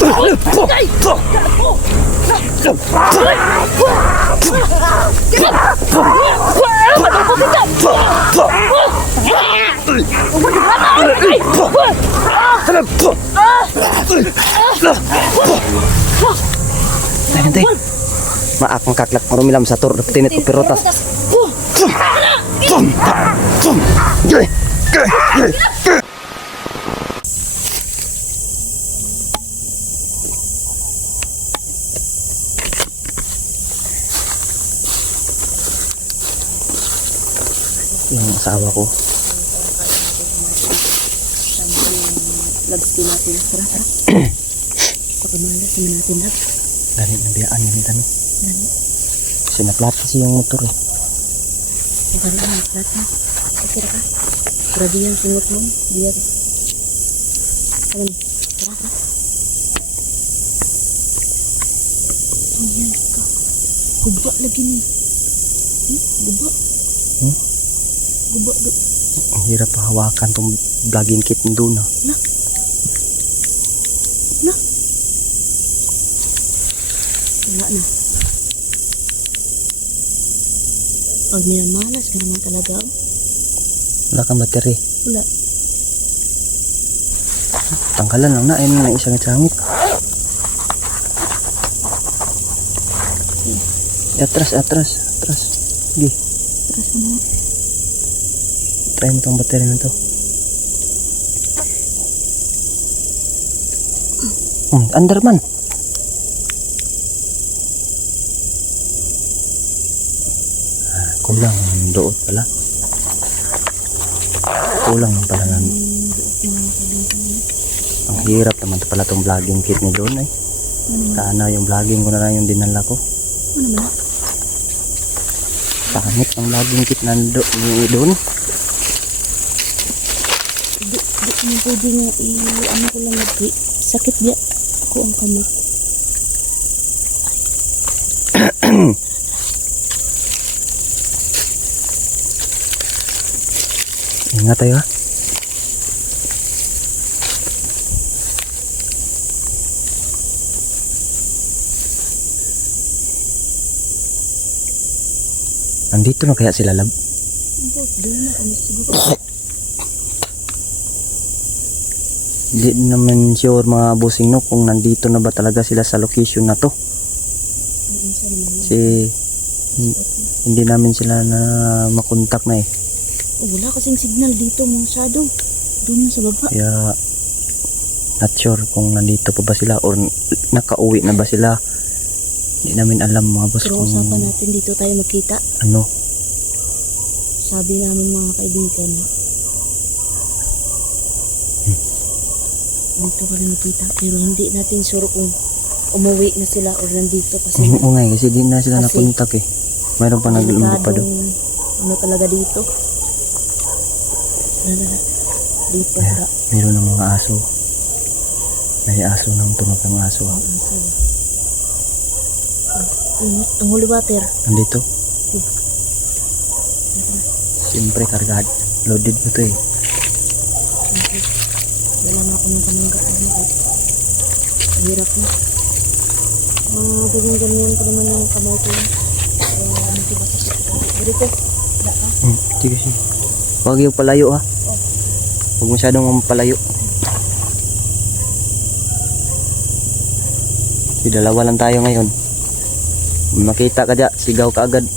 Nanti maakang kaklak marumilam sa tur tinit ko pirotas. Yung asawa ko. Labs din natin. Tara, tara. Pakimalas naman natin, Labs. Dali na biyaan yun ito, no? Dali. Sinaplat kasi yung motor, eh. Tara na, naplat na. Okay ka. Grabe yan, sungot mo. Diyan. Tara na. Tara, tara. Ayan ka. Guba lagi ni. Guba. Guba do. Ang hirap hawakan tong vlogging kit doon, no? Na. Na. Wala na. Pag minamalas ka naman talaga. Wala kang battery. Wala. Tanggalan lang na, ayun na isang sangit. Atras. Sige. Terus mo na. Try mo tong battery na to. Underman. Kulang doon pala. Kulang pala nan. Ang hirap naman pala tong vlogging kit ni doon, eh. Sana yung vlogging ko na lang yung dinala ko. Ano naman? Pangit ang vlogging kit nando ni doon. Di mo pwede nga ano ko lang lagi. Sakit dia. Ako ang kamot. Ingat tayo, ha. Nandito na kaya sila, Lab? Doon na kami siguro. Hindi naman sure mga bossing, no, kung nandito na ba talaga sila sa location na to. Kasi hindi namin sila na makontak na, eh. Wala kasing signal dito masyado. Doon na sa baba. Kaya not sure kung nandito pa ba sila or nakauwi na ba sila. Hindi namin alam mga boss. Pero kung usapan natin dito tayo magkita. ano. Sabi namin mga kaibigan na dito kami magkita. Pero hindi natin sure kung umuwi na sila or nandito pa sila. Oo nga, kasi di na sila Kasi nakontak, eh. Mayroon pa naglumbo pa doon. Ano talaga dito? Dito hara. Mayroon ng mga aso. May aso ng tunog ng aso. Ingat. Ang holy water. Nandito. Siyempre kargad. Loaded mo to, eh. Dala na ako ng pananggaan. Ang hirap na. Ganyan-ganyan pa naman yung kamay ko. Dito ko. Daka. Sige. Huwag yung palayo, ha. Huwag masyadong palayo. Dalawa lang tayo ngayon. Makita ka dyan, sigaw ka agad.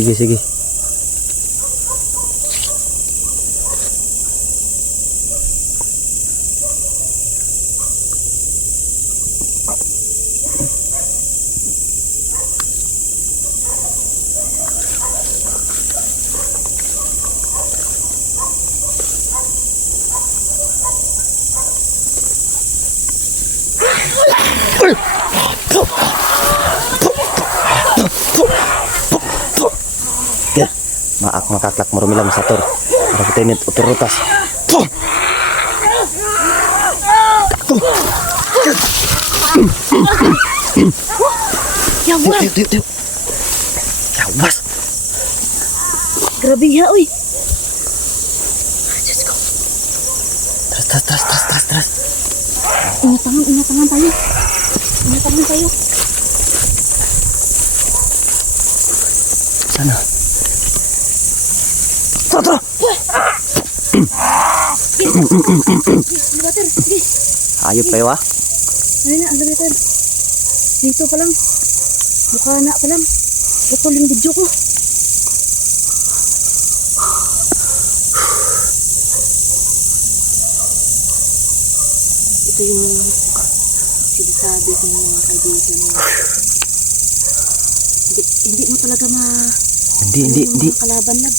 Sige. Ger, maak makaklak marumilam sa tor. Para kita ini uturutas. Ya buwan. Tiyo. Yawas. Grabe ya, uy. Diyos ko. Terus. Ingat tangan tayo. Ingat tangan tayo. Sana. Tara. Elevator, sige. Ayop kayo ah. Ano na, elevator. Dito pa lang. Mukha na pa lang. Putol yung video ko. Ito yung sinasabi ko ng mga kaibigan mo. Hindi mo talaga Hindi. mga kalaban, lab.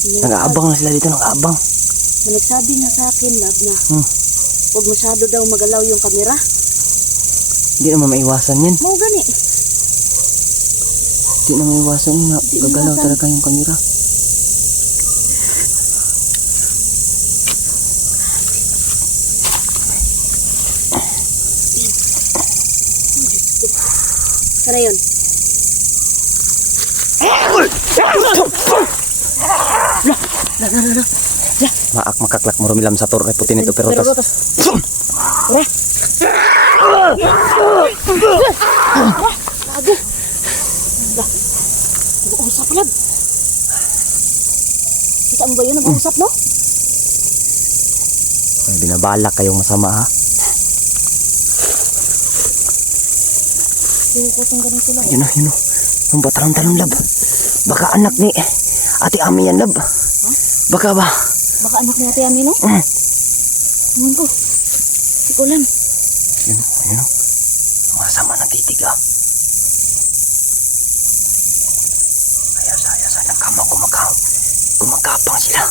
Nag-aabang na sila dito, nag-aabang. Nagsabi nga sa akin, lab, na huwag masyado daw magalaw yung kamera. Hindi naman maiwasan yan. Mau gani. Hindi naman maiwasan yan. Gagalaw maiwasan. talaga yung kamera. Sana yun. Maak makaklak marumilam sa tor. Putin ito perotas. Ura. Lago. Nag-uusap lang. Kita mo ba yun? Nag-uusap, no? Ay, binabalak kayong masama ha. Yung kutong ganito lang. Yun o. Yung batarang-talong lab. Baka anak ni Ate Ami yan lab. Baka ba? Baka anak ni Ate Ami, no? Tingnan ko. Hindi ko alam. Yun o. Masama ng titig ah. Ayos. Nagkama gumagapang sila.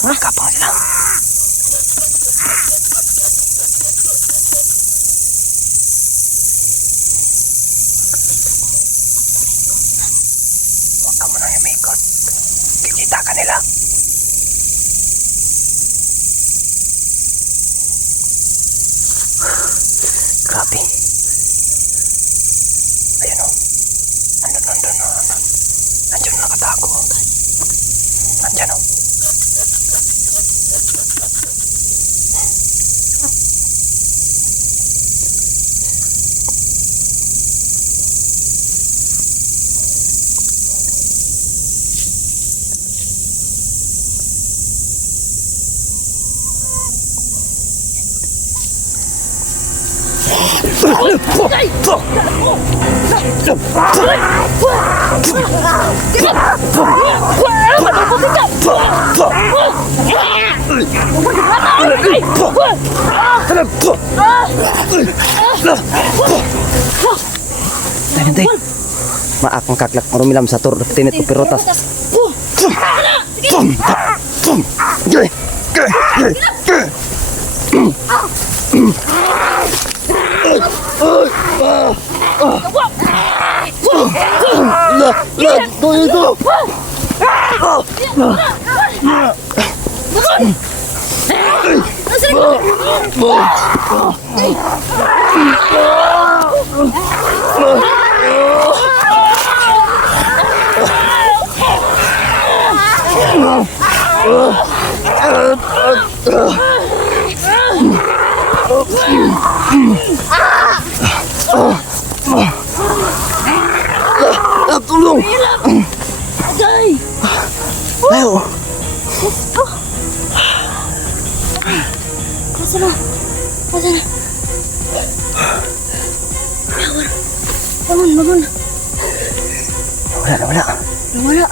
Gumagapang sila. Huwag ka muna yung maikot. Kikita ka nila. Grabe. Ayun o. Andun. Nandiyan nakatago. Nandiyan o. Tay. Maak makaklak marumilam sa tor. Tinit ko perotas. Tulong! Ajay! Ayo! Nasaan na? Bangun. Wala. Nawala.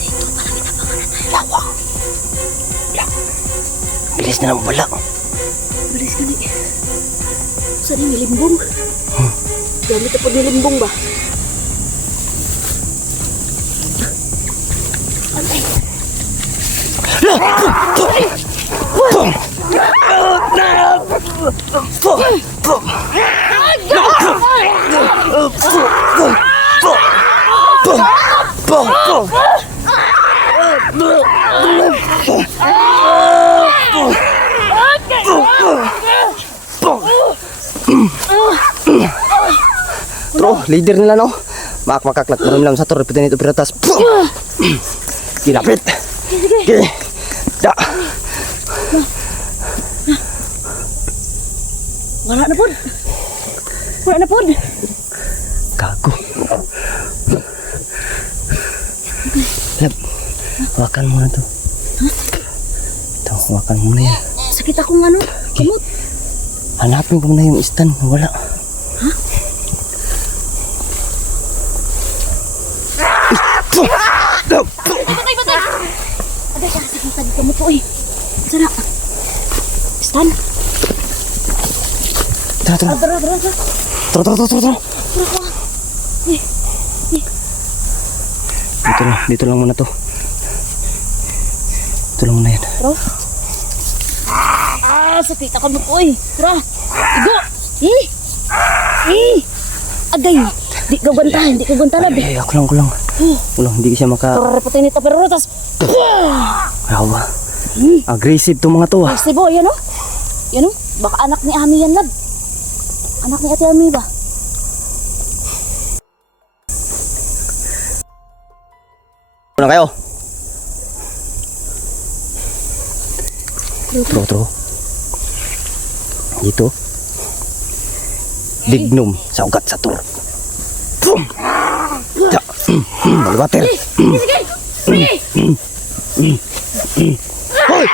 Dito pala kinabangan na tayo. Lawak. Bilis na lang wala. Bilis ka ni. Saan yung limbong? Gamit ako ni limbong ba? Antay. Tro, leader nila no. Makakaklat marami lang sa to repetin ito piratas. Kinapit. Okay. Da. Wala na pod. Wala na pod. Gago. Lab. Hawakan mo na to. Ito, hawakan mo na yan. Sakit akong ano, kamot. Hanapin ko na yung stand. Wala. Batay, batay. Aday, sakitan kamot po eh. Sana. Stan. Tara, tara. Adra, adra, adra. Tara, tara, tara, tara. Adra ko. Dito lang muna to. Dito lang muna yan. Bro. Sakit ako po eh. Tara. Igo. Agay. Di ka gantahan, di ka gantahan. Ay, ako lang. Ulang, hindi siya maka... Tara, reputin ito pero rotas. Kawa. Aggressive to mga to ah. Kasi bo, yan o. Yan o. Baka anak ni Ami yan, lad. Anak ni Ate Ami ba? Ano kayo? Tro. Dito. Dignum sa ugat sa tur. Malwater. Sige! Hoy!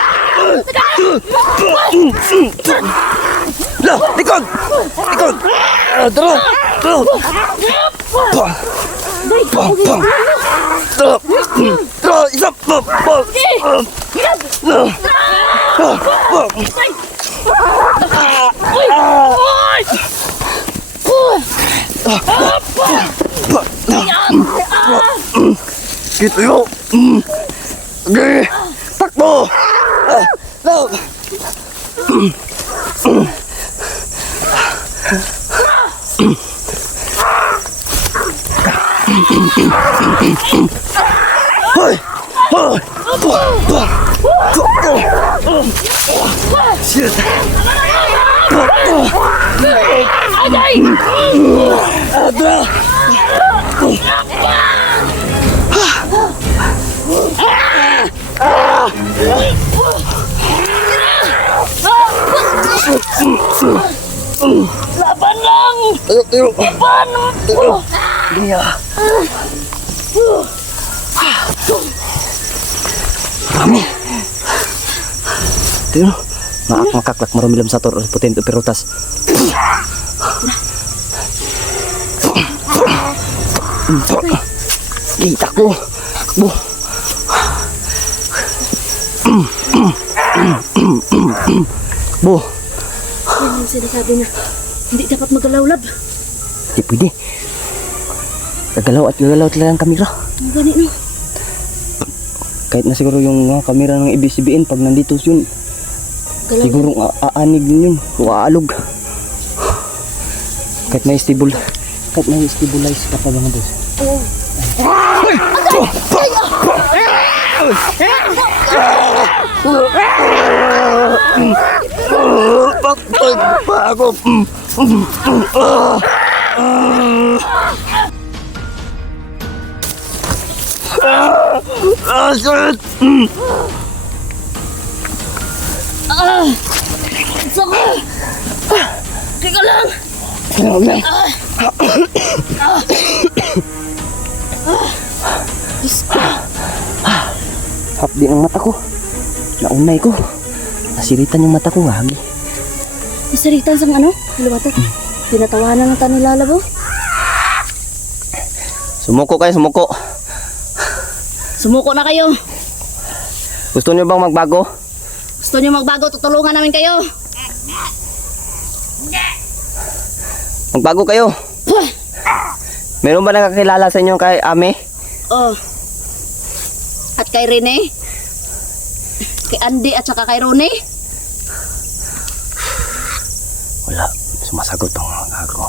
Lah, likod! Tro! Tro, isa! Gitu yuk. Oke, takbo. Love. Hoi. Shit. Ada. Laban lang! Ayo. Laban! Dia. Rami. Tuh, makak marumilam satu putin itu perutas. Kita ko. Bu. Bu. Yan yung sinasabi na hindi dapat magalaw-lab. Hindi pwede. Gagalaw talaga ang kamera. Ang gani no. Kahit na siguro yung kamera ng ABS-CBN pag nandito yun, Galaw. siguro aanig yun, o aalog. Kahit may stabilize ka pa mga boss. Oo. Patay pa ako. Sakit. Sakit! Kika lang! Hapdi ang mata ko. Naunay ko. Nasiritan yung mata ko. Hagi. Nasaritan sang ano? Lumatot. Pinatawanan ng tanilalabaw. Sumuko kayo, sumuko. Sumuko na kayo. Gusto niyo bang magbago? Gusto niyo magbago, tutulungan namin kayo. Magbago kayo. Meron ba nakakilala sa inyo kay Ame? Oh. At kay Rene. Kay Andy at saka kay Ronnie. Wala. Sumasagot ang mga gago.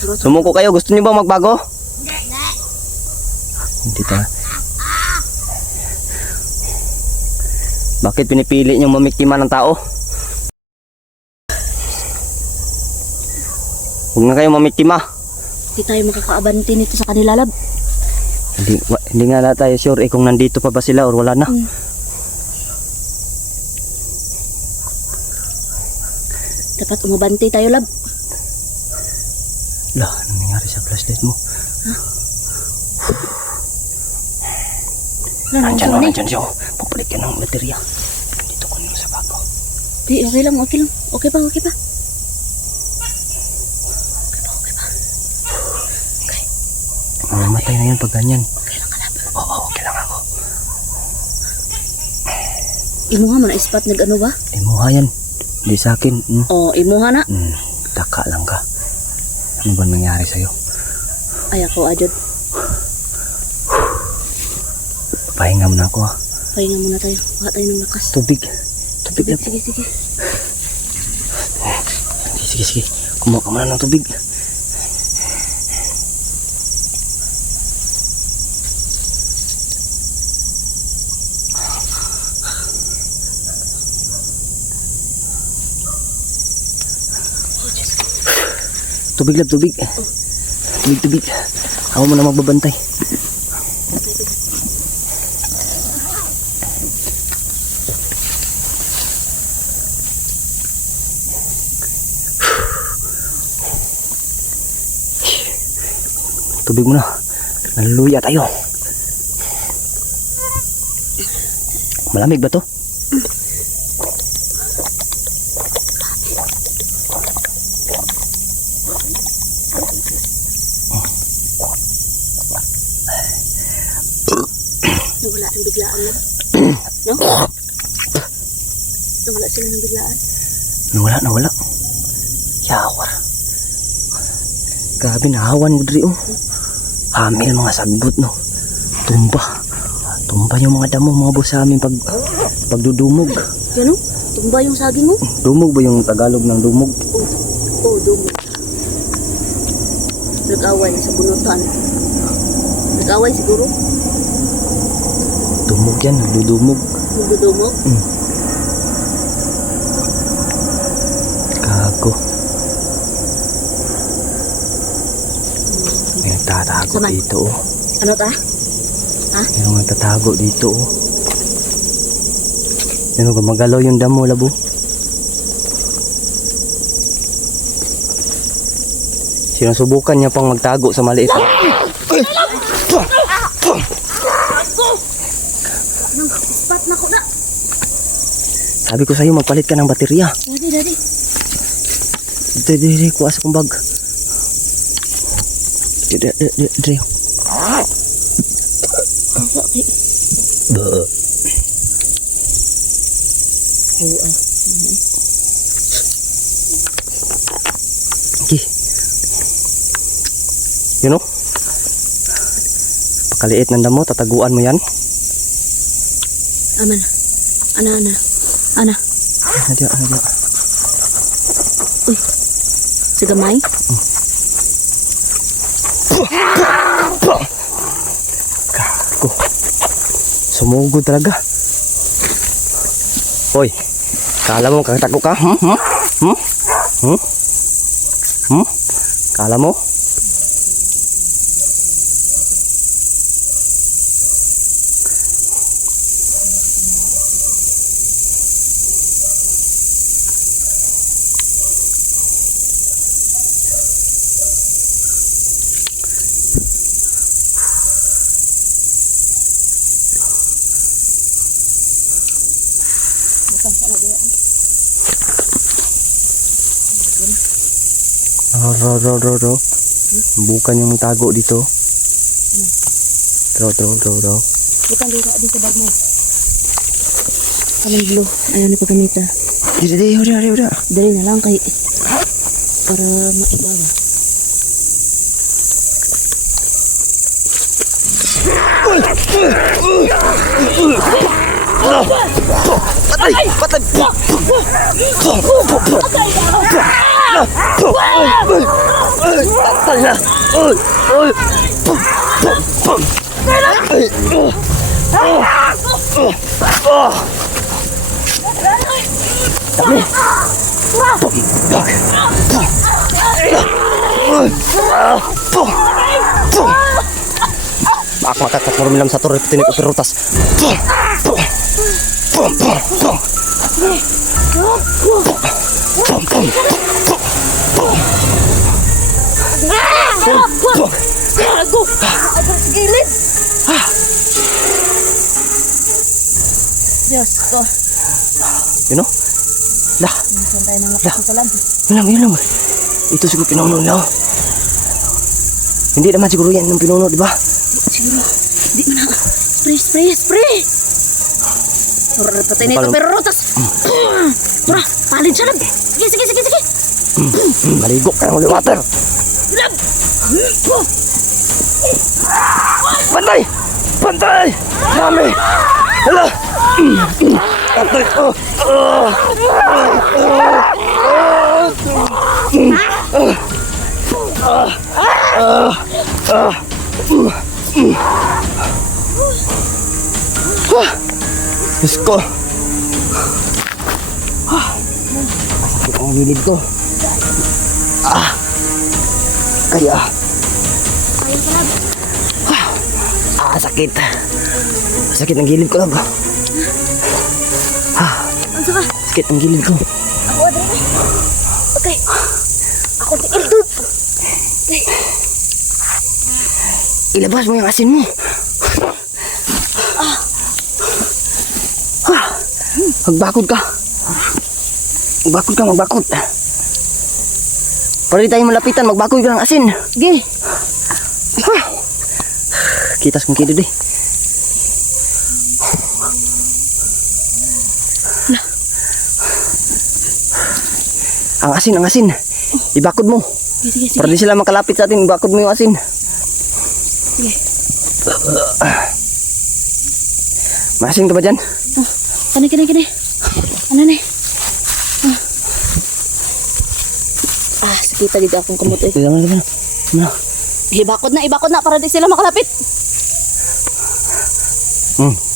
Turo, Sumuko kayo. Gusto niyo ba magbago? Hindi ta. Bakit pinipili niyong mamiktima ng tao? Huwag na kayo mamiktima. Di tayo makakaabanti nito sa kanila, lab. Hindi nga na tayo sure kung nandito pa ba sila or wala na. Dapat umabanti tayo, lab. Lah, anong nangyari sa flashlight mo? Nandyan o, nandyan siya. Papalit ka ng baterya. Dito ko nung sa bago. Di, okay lang, okay lang. Okay pa, okay pa. Mamamatay na yan pag ganyan. Okay lang ka, lab. Oo, okay lang ako. Imuha mo na ispat nag-ano ba? Imuha yan. Hindi sa akin. O, imuha na. Taka lang ka. Ano ba nangyari sa'yo? Ay, ako, Adjod. Pahinga mo na ako ha. Pahinga muna tayo. Kuha tayo ng lakas. Tubig. Tubig lang. Sige, sige. Sige, sige. Kumuha ka muna ng tubig. Tubig lang, tubig. Tubig, tubig. Ako muna magbabantay. Tubig muna. Naluluya tayo. Malamig ba to? Nawala ng biglaan na. No? Nawala sila ng biglaan. Nawala. Yawar. Grabe, nahawan mo diri oh. Hamil mga sagbot no. Tumba yung mga damo mga boss sa amin pagdudumog. Yan o? Tumba yung saging mo? Dumog ba yung Tagalog ng dumog? Oo, dumog. Nag-away sa bunutan. Nag-away siguro? Dumog yan, nagdudumog. Nagdudumog? Gago. May nagtatago Saman. dito oh. Ano ta? Ha? May nagtatago dito oh. Yan oh, gumagalaw yung damo labo. Sinusubukan niya pang magtago sa maliit. Ispat na ko na. Sabi ko sa'yo magpalit ka ng baterya. Daddy. Dito, kuha sa kong bag. Dito. Okay. Oo ay. Okay. Yun o. Pakaliit ng damo, tataguan mo yan. Aman. Ana. Ano dia? Uy. Sa gamay? Gago. Sumugod talaga. Hoy. Kala mo kakatago ka? Kala mo? Ro. Bukan yung tago dito. Ro. Bukan di sa bag mo. Kaming blue. Ayaw na pagkamita. Udah. Dali na lang kay para maibawa. Patay! Patay! Patay na! Ako makakakurmilam sa turip tinik upirutas. Gago! Agad sa gilid! Diyos ko. You know? Dah, Nasaan tayo ng lakas ng salad? yun lang. Ito siguro pinuno nila. Hindi naman siguro yan yung pinuno, di ba? Siguro. Di mo na. Spray! Tara, patay na ito Palong. pero rotas. Tara, palid siya lang. Sige. Maligo ka ng holy water. Lab! Pantay! Pantay! Dami! Hala! Pantay! Diyos ko! Masakit ang gilid ko. Kaya... Ayun ka, Lab. sakit. Sakit ang gilid ko, lab. Ano ka? Sakit ang gilid ko. Ako, Adre. Okay. Ako, Ildud. Okay. Ilabas mo yung asin mo. Magbakod ka. Magbakod. Para di tayo malapitan, magbakod ka ng asin. Sige. Kitas kong kido di. Ang asin. Ibakod mo. Sige. Para di sila makalapit sa atin, ibakod mo yung asin. Sige. May asin ka ba dyan? Kani. Ano ni? Sakita dito akong kamot eh. Ano? Ibakod na para di sila makalapit.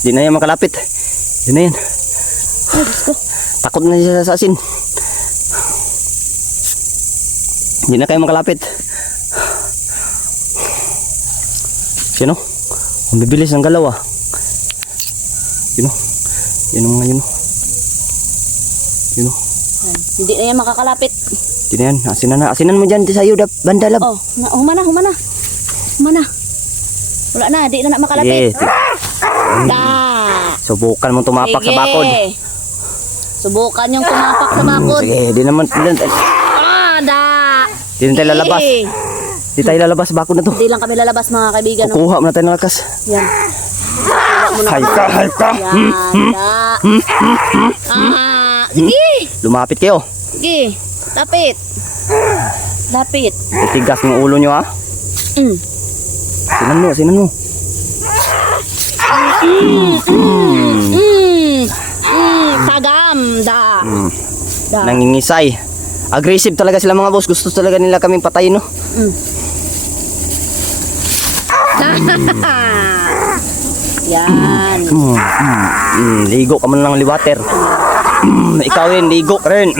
Di na yan makalapit. Di na yan. Ay, Diyos ko. Takot na siya sa asin. Di na kayo makalapit. Sino? Ang bibilis ng galaw ah. Yun o. Yun o. Yan. Hindi na yan makakalapit. Di na yan. Asinan mo dyan sa'yo, banda lab. Oh, humana. Wala na, di na makalapit. Sige. Subukan mo tumapak sa bakod. Subukan yung tumapak sa bakod. Sige, di naman. Di na tayo lalabas. Di tayo lalabas sa bakod na to. Hindi lang kami lalabas mga kaibigan. No? Kukuha mo na tayo ng lakas. Yan. Hay ka. Yan. Sige. Lumapit kayo. Sige. Lapit. Titigas ng ulo nyo ha. Sinan mo. Tagam. Da. Nangingisay. Aggressive talaga sila mga boss. Gusto talaga nila kaming patayin no. Yan. Ligo ka man ng liwater. Ikaw rin, ligo ka rin.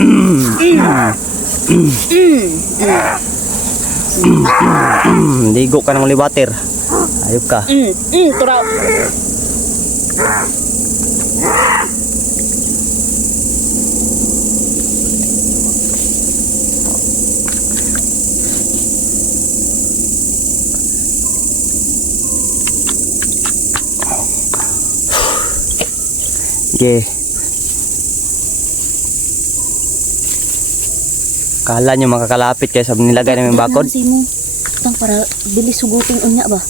Ligo ka ng liwater. Ayop ka. Turaw. Sige. Kala nyo makakalapit kayo sa nilagay namin bakod? Kasi mo. Tang para bilis suguting unya ba?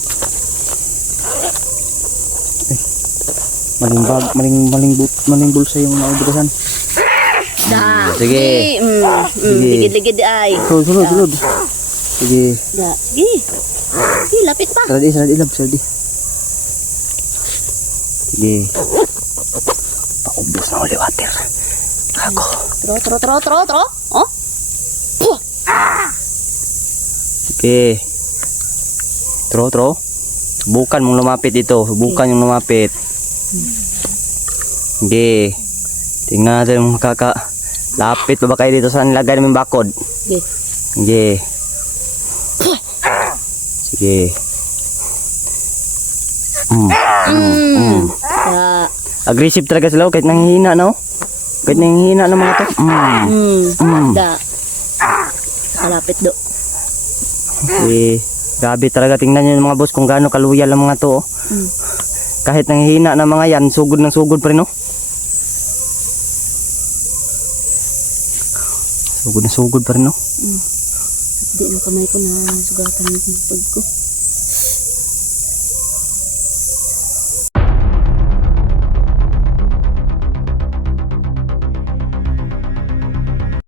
Maling bulsa yung naubugasan. Da. Sige. Sige. Ligid-ligid ay. Sulod. Sige. Da. Sige, lapit pa. Saradi. Sige. Paubos na holy water. Ako. Tro. Oh? Puh! Sige. Tro. Subukan mong lumapit dito. Subukan yung lumapit. Sige. Tingnan natin yung lapit pa ba kayo dito sa nilagay namin bakod? Okay. Sige. Sige. Ya. Aggressive talaga sila kahit nanghihina no? Kahit nanghihina ng mga to. Da. Kalapit do. Okay. Grabe talaga, tingnan nyo yung mga boss kung gaano kaluyal ang mga to. Oh. Kahit nanghihina ng mga yan, sugod ng sugod pa rin no? Sugod na sugod pa rin no? Di ng kamay ko na sugatan yung pag ko.